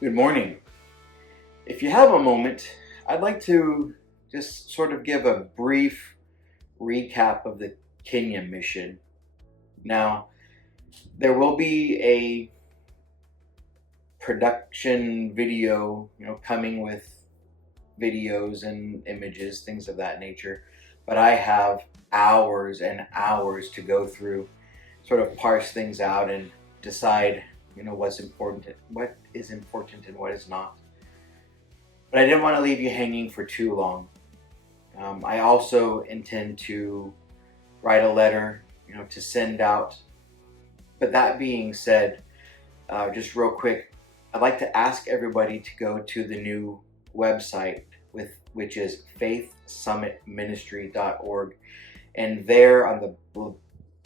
Good morning. If you have a moment, I'd like to just sort of give a brief recap of the Kenya mission. Now, there will be a production video, coming with videos and images, things of that nature, but I have hours and hours to go through, sort of parse things out and decide, what is important and what is not. But I didn't want to leave you hanging for too long. I also intend to write a letter, to send out. But that being said, just real quick, I'd like to ask everybody to go to the new website which is faithsummitministry.org, and there on the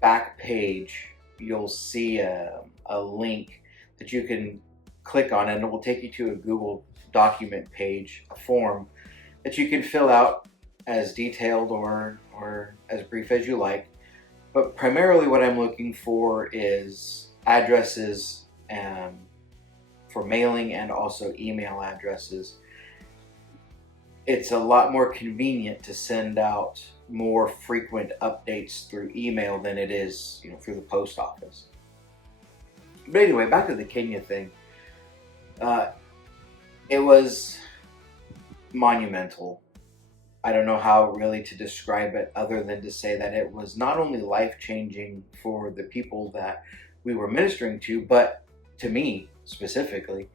back page you'll see a link that you can click on, and it will take you to a Google document page, a form that you can fill out as detailed or as brief as you like. But primarily what I'm looking for is addresses for mailing and also email addresses. It's a lot more convenient to send out more frequent updates through email than it is, through the post office. But anyway, back to the Kenya thing. It was monumental. I don't know how really to describe it other than to say that it was not only life-changing for the people that we were ministering to, but to me specifically.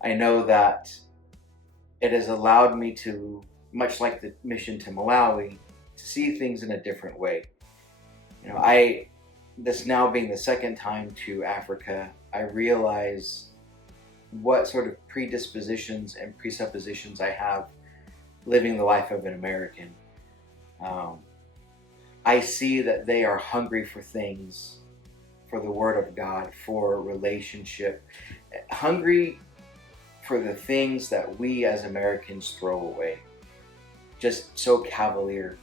I know that it has allowed me to, much like the mission to Malawi, to see things in a different way. This now being the second time to Africa, I realize what sort of predispositions and presuppositions I have living the life of an American. I see that they are hungry for things, for the Word of God, for relationship, hungry for the things that we as Americans throw away. Just so cavalier.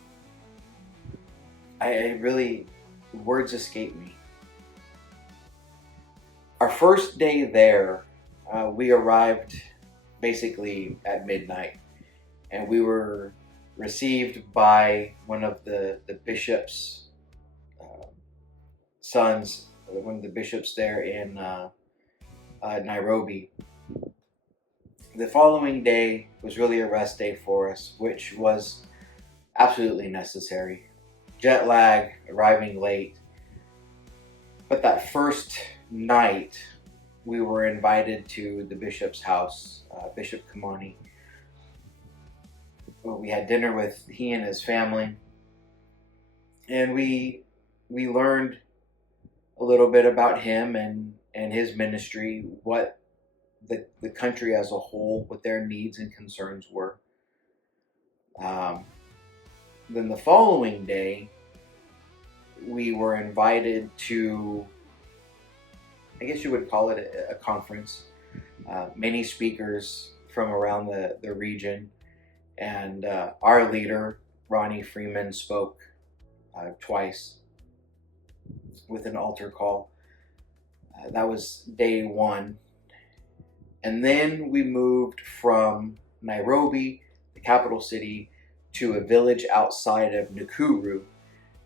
I really, words escape me. Our first day there, we arrived basically at midnight, and we were received by one of the bishop's sons, one of the bishops there in Nairobi. The following day was really a rest day for us, which was absolutely necessary. Jet lag, arriving late. But that first night, we were invited to the bishop's house, Bishop Kamani. We had dinner with he and his family, and we learned a little bit about him and his ministry, what the country as a whole, what their needs and concerns were. Then the following day, we were invited to, I guess you would call it a conference. Many speakers from around the region, and our leader, Ronnie Freeman, spoke twice with an altar call. That was day one. And then we moved from Nairobi, the capital city, to a village outside of Nakuru.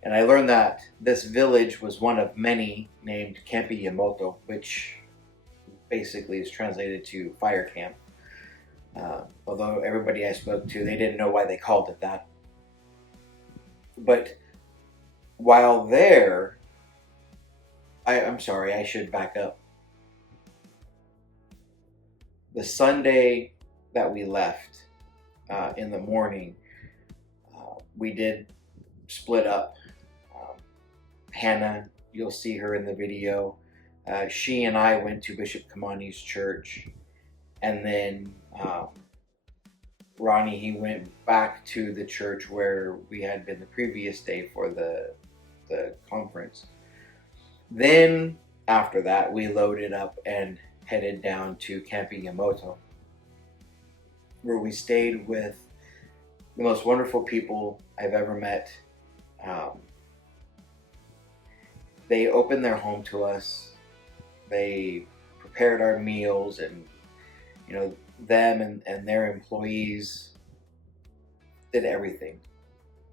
And I learned that this village was one of many named Campi Yamoto, which basically is translated to fire camp. Although everybody I spoke to, they didn't know why they called it that. But while there, I'm sorry, I should back up. The Sunday that we left, in the morning, we did split up. Hannah, you'll see her in the video. She and I went to Bishop Kamani's church, and then Ronnie, he went back to the church where we had been the previous day for the conference. Then after that, we loaded up and headed down to Campi Yamoto, where we stayed with the most wonderful people I've ever met. They opened their home to us. They prepared our meals, and them and their employees did everything.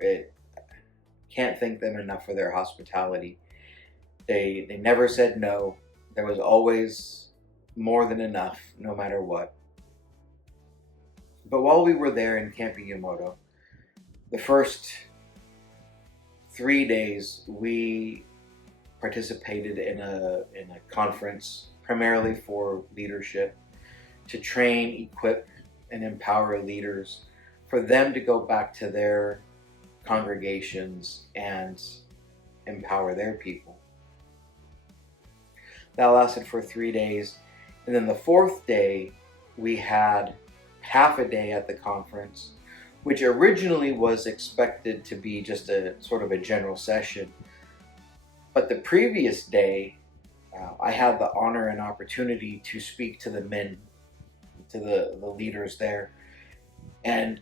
It can't thank them enough for their hospitality. They never said no. There was always more than enough, no matter what. But while we were there in Camp Yamoto, the first 3 days we participated in a conference primarily for leadership to train, equip, and empower leaders for them to go back to their congregations and empower their people. That lasted for 3 days. And then the fourth day, we had half a day at the conference, which originally was expected to be just a sort of a general session. But the previous day, I had the honor and opportunity to speak to the men, to the leaders there. And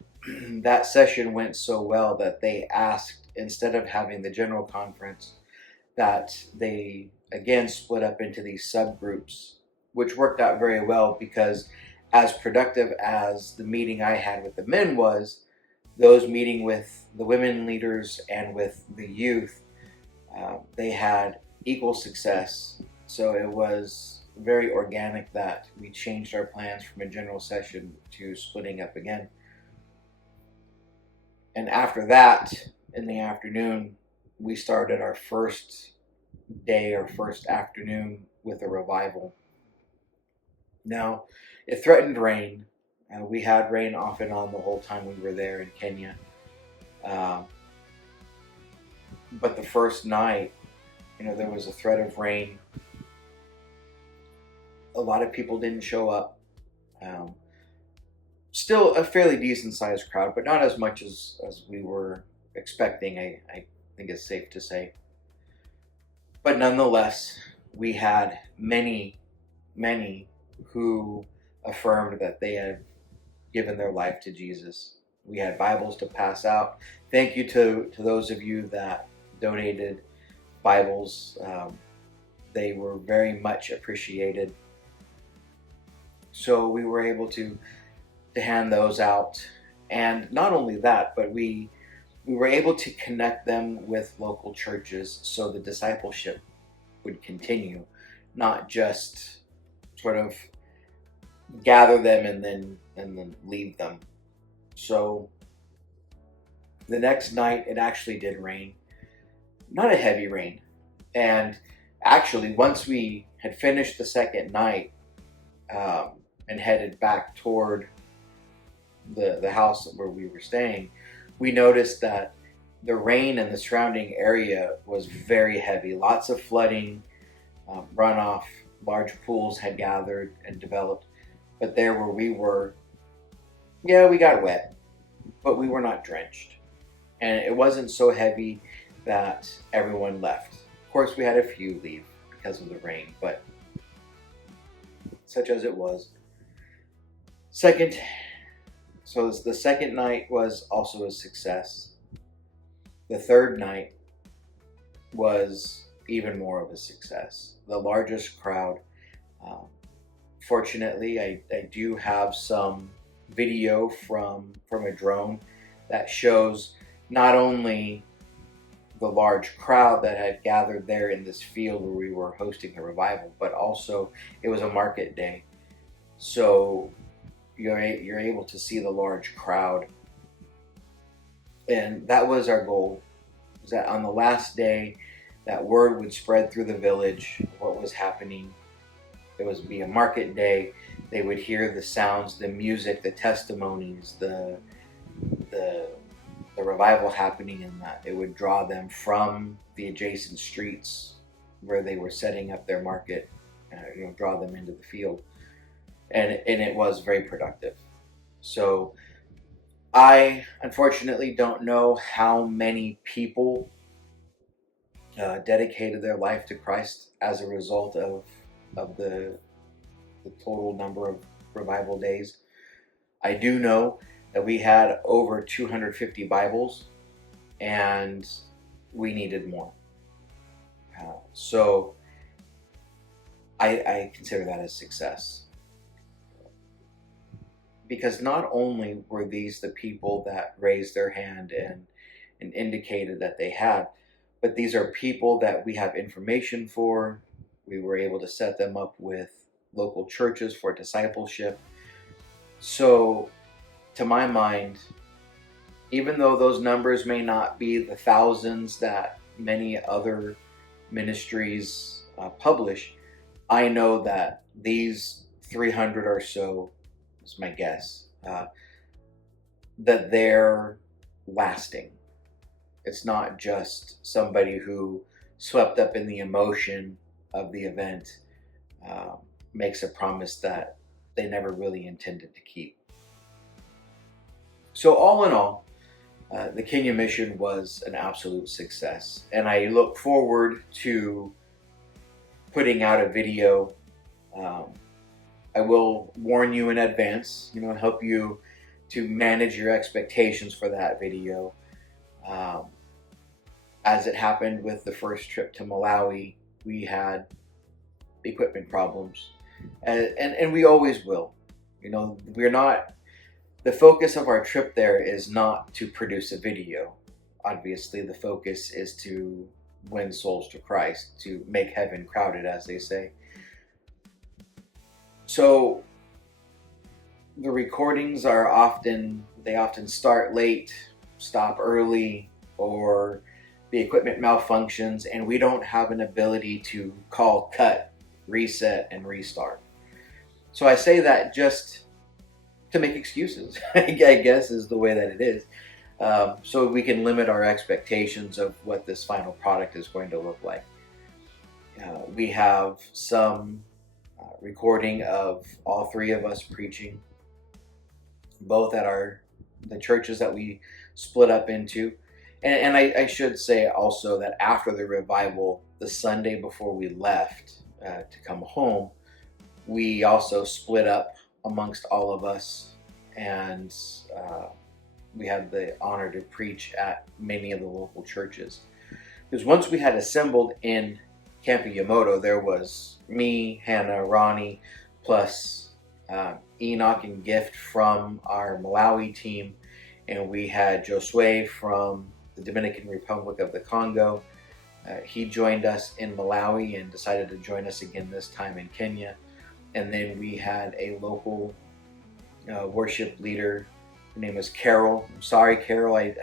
that session went so well that they asked, instead of having the general conference, that they again split up into these subgroups, which worked out very well because as productive as the meeting I had with the men was, those meeting with the women leaders and with the youth, they had equal success. So it was very organic that we changed our plans from a general session to splitting up again. And after that, in the afternoon, we started our first day or first afternoon with a revival. Now, it threatened rain. We had rain off and on the whole time we were there in Kenya. But the first night, there was a threat of rain. A lot of people didn't show up. Still a fairly decent sized crowd, but not as much as we were expecting, I think it's safe to say. But nonetheless, we had many who affirmed that they had given their life to Jesus. We had Bibles to pass out. Thank you to those of you that donated Bibles. They were very much appreciated. So we were able to hand those out. And not only that, but we were able to connect them with local churches so the discipleship would continue, not just sort of gather them and then leave them. So the next night it actually did rain, not a heavy rain. And actually, once we had finished the second night and headed back toward the house where we were staying, we noticed that the rain in the surrounding area was very heavy. Lots of flooding, runoff, large pools had gathered and developed. But there where we were, we got wet, but we were not drenched. And it wasn't so heavy that everyone left. Of course, we had a few leave because of the rain, but such as it was. So the second night was also a success. The third night was even more of a success. The largest crowd. Fortunately, I do have some video from a drone that shows not only the large crowd that had gathered there in this field where we were hosting the revival, but also it was a market day. So you're able to see the large crowd. And that was our goal, was that on the last day, that word would spread through the village of what was happening. It would be a market day. They would hear the sounds, the music, the testimonies, the revival happening, and that it would draw them from the adjacent streets where they were setting up their market, draw them into the field. And it was very productive. So I unfortunately don't know how many people dedicated their life to Christ as a result of the total number of revival days. I do know that we had over 250 Bibles, and we needed more. So I consider that a success. because not only were these the people that raised their hand and indicated that they had, but these are people that we have information for. We were able to set them up with local churches for discipleship. So, to my mind, even though those numbers may not be the thousands that many other ministries publish, I know that these 300 or so, is my guess, that they're lasting. It's not just somebody who swept up in the emotion of the event makes a promise that they never really intended to keep. So all in all, the Kenya mission was an absolute success, and I look forward to putting out a video. I will warn you in advance, help you to manage your expectations for that video. As it happened with the first trip to Malawi, we had equipment problems, and we always will. We're not, the focus of our trip there is not to produce a video. Obviously, the focus is to win souls to Christ, to make heaven crowded, as they say. So the recordings they often start late, stop early, or the equipment malfunctions, and we don't have an ability to call cut, reset, and restart. So I say that just to make excuses, I guess is the way that it is. So we can limit our expectations of what this final product is going to look like. We have some recording of all three of us preaching, both at the churches that we split up into. And I should say also that after the revival, the Sunday before we left to come home, we also split up amongst all of us, and we had the honor to preach at many of the local churches. Because once we had assembled in Camp Yamoto, there was me, Hannah, Ronnie, plus Enoch and Gift from our Malawi team, and we had Josue from the Dominican Republic of the Congo. He joined us in Malawi and decided to join us again this time in Kenya. And then we had a local worship leader. Her name is Carol. I'm sorry, Carol, I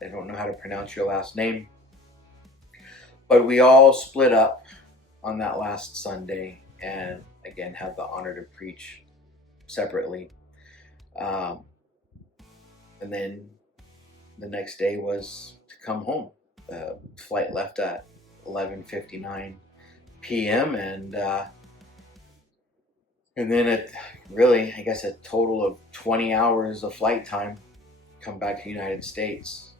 don't know how to pronounce your last name. But we all split up on that last Sunday and again had the honor to preach separately. And then the next day was to come home. The flight left at 11:59 p.m. and then it really, I guess, a total of 20 hours of flight time, come back to the United States.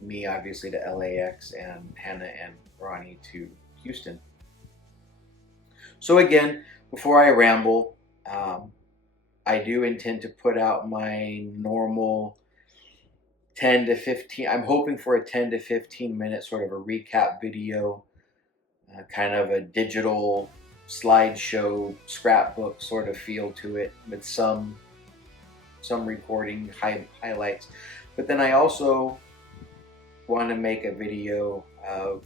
Me, obviously, to LAX, and Hannah and Ronnie to Houston. So again, before I ramble, I do intend to put out my normal 10 to 15, I'm hoping for a 10 to 15 minute sort of a recap video, kind of a digital slideshow, scrapbook sort of feel to it, with some recording highlights. But then I also want to make a video of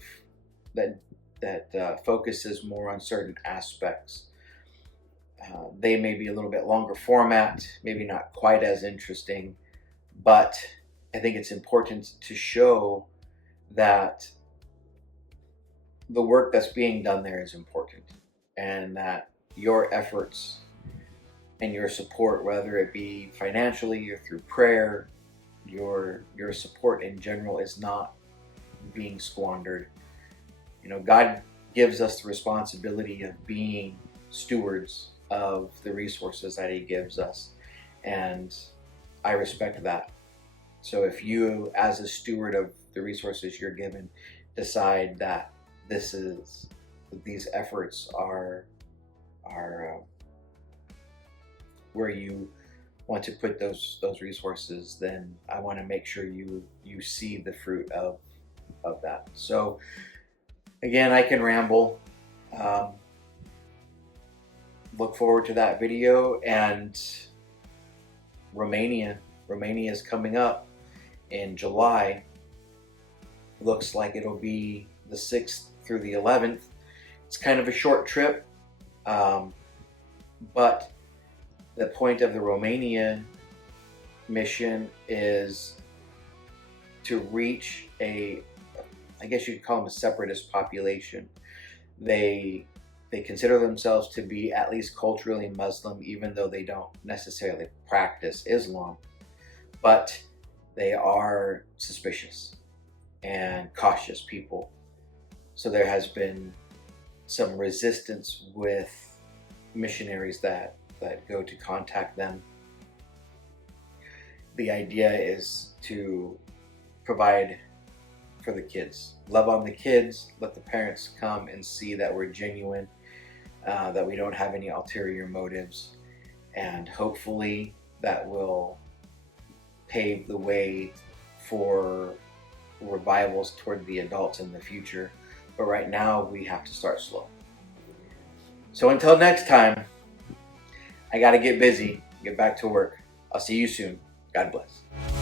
that focuses more on certain aspects. They may be a little bit longer format, maybe not quite as interesting, but I think it's important to show that the work that's being done there is important, and that your efforts and your support, whether it be financially or through prayer, your support in general is not being squandered. God gives us the responsibility of being stewards of the resources that He gives us, and I respect that. So if you, as a steward of the resources you're given, decide that these efforts are where you want to put those resources, then I want to make sure you see the fruit of that. So again, I can ramble. look forward to that video. And Romania is coming up in July. Looks like it'll be the 6th through the 11th. It's kind of a short trip, but the point of the Romania mission is to reach I guess you could call them a separatist population. They consider themselves to be at least culturally Muslim, even though they don't necessarily practice Islam, but they are suspicious and cautious people. So there has been some resistance with missionaries that go to contact them. The idea is to provide for the kids, love on the kids, let the parents come and see that we're genuine, that we don't have any ulterior motives, and hopefully that will pave the way for revivals toward the adults in the future. But right now we have to start slow. So until next time, I gotta get busy, get back to work. I'll see you soon. God bless.